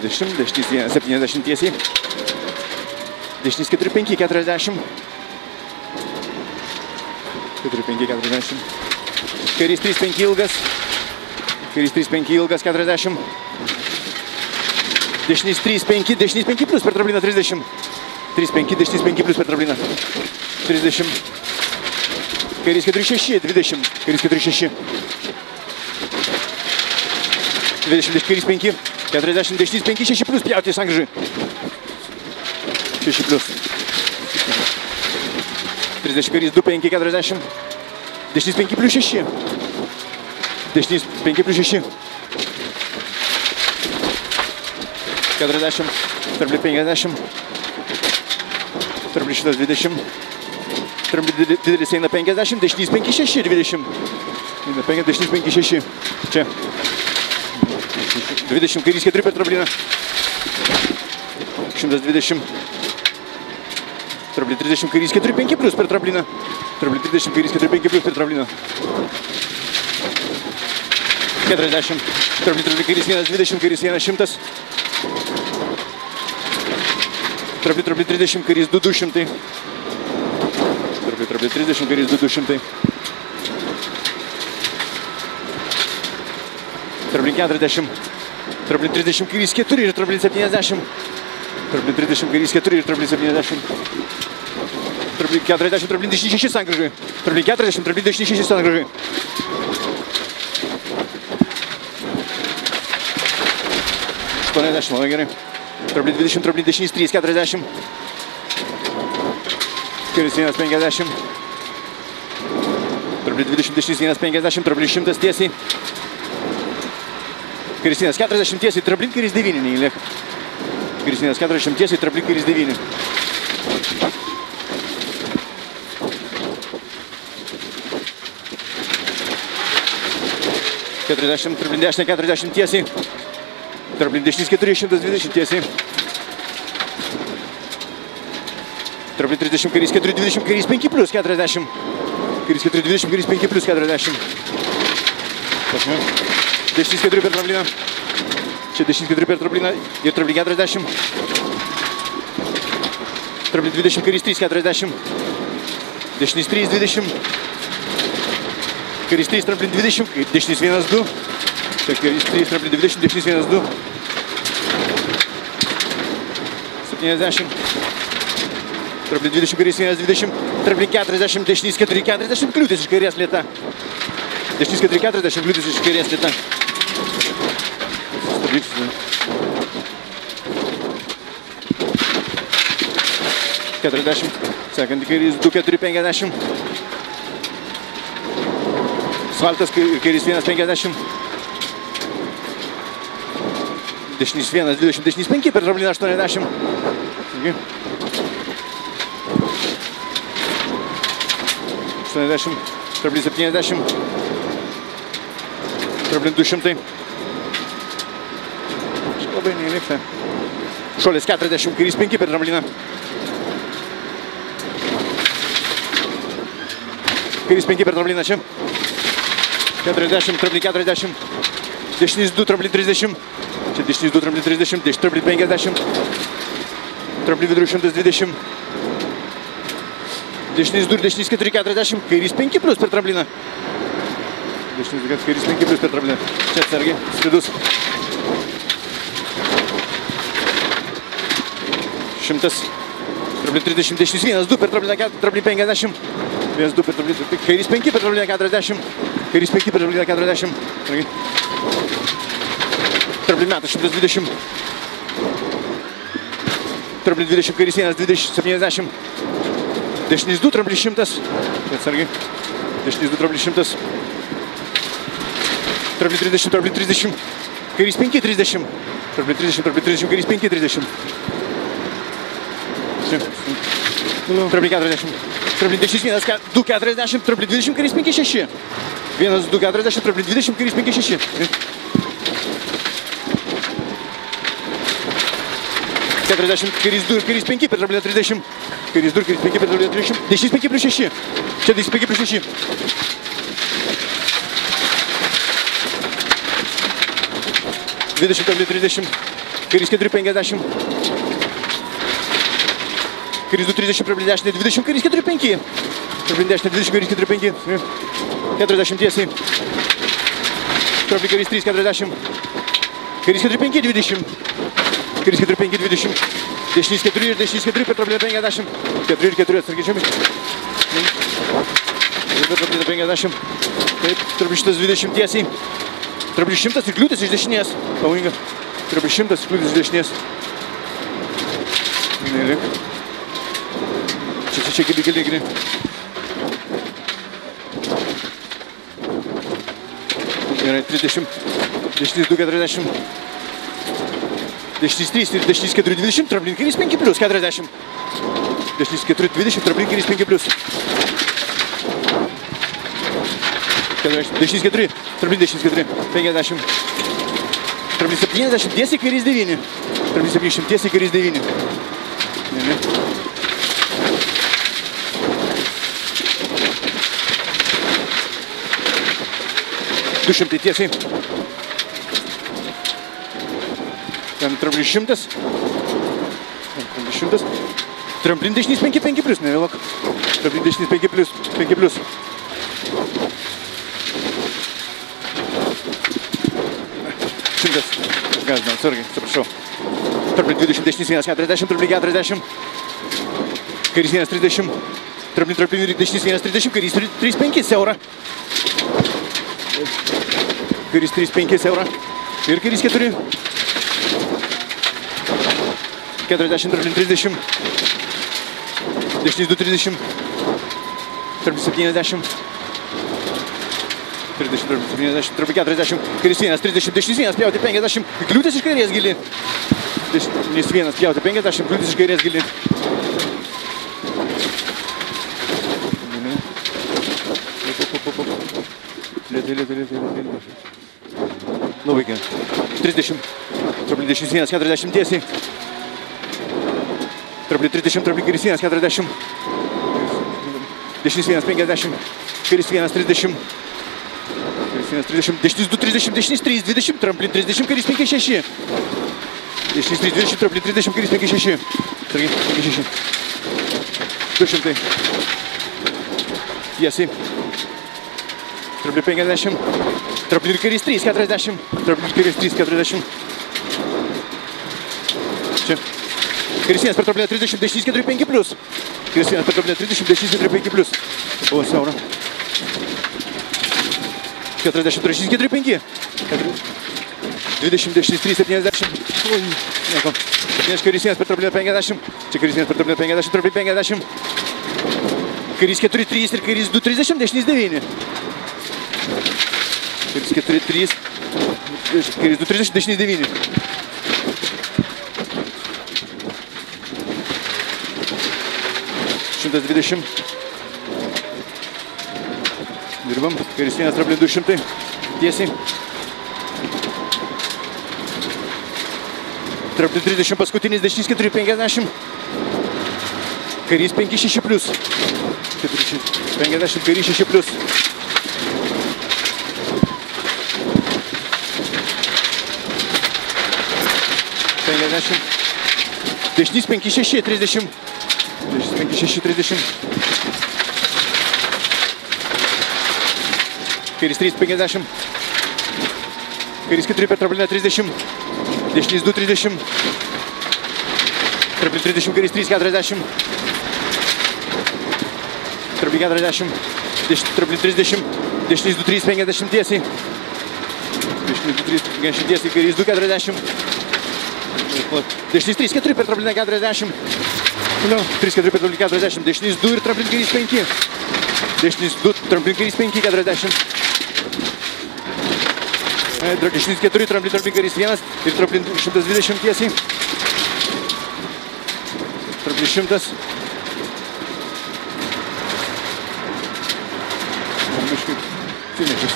20, dešinys 1,70 tiesiai. Dešinys 4,5, 40. 4,5, 40. Kairys 3,5 ilgas. Kairys 3,5 ilgas, 40. Dešinys 3,5, dešinys 5 plus per trabliną 30. 3,5, dešinys 5 plus per trabliną 30. Kairys 4,6, 20. Kairys 4,6. 20, kairys 5. 40, dešinys 5, 6 plus, pjauti sankryžai. 6 plus. 30, kairys 2, 5, 40. Dešinys 5 plus 6. Dešinys 5 plus 6. 40, trabli 50. Trabli šitas 20. Trabli didelis eina 50, dešinys 5, 6, 20. Dešinys 5, 6. Čia. 20, kairys 4 per trabliną. 120. Trabli 30, kairys 4, 5 plus per trabliną. Trabli 30, kairys 4, 5 plus per trabliną. 40. Trabli kairys 1, 20, kairys 1, 100. Trabli 30, kairys 2, 200. Trabli 30, kairys 2, 200. Trabli 40. Trabli 30, kairys 4 ir trabli 70. Trabli 30, kairys 4 ir trabli 70. Trabli 40, trabli 26 sankryžai. Trabli 40, trabli 26 sankryžai. 80, labai gerai. Trabli 20, trabli dešinys 3, 40. Kairys 1, 50. Trabli 20, dešinys 1, 50, trabli 100 tiesiai. Kairys 1, 40 tiesiai, trabli kairys 9 neįliek. Kairys 1, 40 tiesiai, trabli kairys 9. Trabli 10, 40 tiesiai. Trabli dešinys 420 tiesiai. Trabli 30, kairys 420, kairys 5 plus 40. Kairys 420, kairys 5 plus 40. Dešinys 4 per trabliną. Čia dešinys 4 per trabliną ir trabli 40. Trabli 20, kairys 3, 40. Dešinys 3, 20. Kairys 3, trabli 20, dešinys 1, 2. Čia kairys 3, trabli 20, dešinys 1, 2. 70. Trabli 20, kairys 1, 20. Trabli 40, dešinys 4, 40, kliūtis iš kairės lėta. Dešinys 4, 40, kliūtis iš kairės lėta. Sustabdyksiu. 40. Sekantį kairys 2, 4, 50. Asfaltas kairys 1, 50. Dešinys 1, 20, dešinys 5 per trabliną 80. 80, trabli 70. Trabli 200. Labai neįlikta. Šuolis 40, kairys 5 per trabliną. Kairys 5 per trabliną čia. 40, trabli 40. Dešinys 2, trabli 30. Čia dešinys 2, trabli 30. Trabli 50. Trabli vidurių 120. Dešinys 2 ir dešinys 4, 40. Kairys 5 plus per trabliną. Dešinys 2, kairys 5 plus per trabliną. Čia atsargiai, slidus. 100. Trabli 30, dešinys 1, 2 per trabliną, trabli 50. 1, 2 per trabliną, kairys 5 per trabliną 40. Kairys 5 per trabliną 40. Trabli metas 120. Trabli 20, kairys 1, 20, 70. Dešinys 2, trabli 100. Atsargiai. Dešinys 2, trabli 100. Trabli 30, trabli 30. Kairys 5, 30. Trabli 30, trabli 30, kairys 5, 30. Trabli 40. Trabli dešinys 1, 2, 40. Trabli 20, kairys 5, 6. 1, 2, 40. Trabli 20, kairys 5, 6. 40, kairys 2 ir kairys 5 per trabliną 30. Kairys 2 ir kairys 5 per trabliną 30. Dešinys 5 plus 6. Čia dešinys 5 plus 6. Dvidešimt, trabli 30. Kairys 4,50. Kairys 2,30, trablin dešinė 20, kairys 4,5. Trablin dešinė 20, kairys 4,5. 40 tiesiai. Trablin kairys 3,40. Kairys 4,5, 20. Kairys 4,5, 20. Dešinys 4 ir dešinys 4 per trablin 50. 4 ir 4 atsargiai. Per trablin 50. Taip, trablin 120 tiesiai. Trablin 100 ir kliūtis iš dešinės. Pavojinga. Trablin 100 ir kliūtis iš dešinės. Nelik. Čia gili. Gerai, 30. Dešinys 2,40. Dešinys 3 ir dešinys 4,20. Trablin kairys 5 plius 40. Dešinys 4,20. Trablin kairys 5 plius. Dešinys 4. Trablin dešinys 4. 50. Trablin 70. Tiesiai kairys 9. Trablin 70. Tiesiai kairys 9. Ne. 200 tiesiai. Ten trablin 100. Trablin dešinys 5 plius, nevėlok. Trablin dešinys 5 plius. 5 plius. Gąsdinau, atsargiai, atsiprašau. Trablin 20, dešinys 1,40, trablin 40. Kairys 1,30. Trablin dešinys 1,30, kairys 3,5 siaura. Kairys 3,5 siaura. Ir kairys 4. 40, trablin 30. Dešinys 2,30. Trablin 70. 30, trablin 70, trablin 40. Kairys 1,30, dešinys 1 pjauti 50. Kliūtis iš kairės gili. Dešinys 1 pjauti 50, kliūtis iš kairės gili. Lėtai. Nuvaikė. 30. Trablin dešinys 1, 40 tiesiai. Trablin 30, trablin kairys 1, 40. Dešinys 1, 50. Kairys 1, 30. Dešinys 2, 30, dešinys 3, 20, trablin 30, kairys 5, 6. Dešinys 3, 20, trablin 30, kairys 5, 6. Sargiai, 5, 6. 200. Tiesiai. Trablin 50. Trablin kairys 3, 40. Trablin kairys 3, 40. Čia. Kairys 1 per trablin 30, dešinys 4, 5 plius. Kairys 1 per trablin 30, dešinys 4, 5 plius. Buvo siaura. 40, dešinys 4, 5. 20, dešinys 3, 70. Oi, nieko. Kairys 1 per trablin 50. Čia kairys 1 per trablin 50, trablin 50. Kairys 4, 3 ir kairys 2, 30, dešinys 9. Kairys 4, 3. Kairys 2, 30, dešinys 9. Šimtas 20. Dirbam. Kairys 1, trablin 200. Tiesiai. Trablin 30, paskutinis, dešinys 4, 50. Kairys 5, 6 plius. 50, kairys 6 plius. Dešinys 5, 6, 30. Dešinys 5, 6, 30. Kairys 3, 50. Kairys 4 per trabliną 30. Dešinys 2, 30. Trablin 30, kairys 3, 40. Trablin 40. Trablin 30. Dešinys 2, 3, 50 tiesiai. Dešinys 2, 3, 50 tiesiai. Kairys 2, 40. Dešinys 3, 4 per trabliną 40. 3, 4 per trabliną 40. Dešinys 2 ir trablin kairys 5. Dešinys 2, trablin kairys 5, 40. Dešinys 4, trablin kairys 1 ir trablin 120 tiesiai. Trablin 100. Finišas.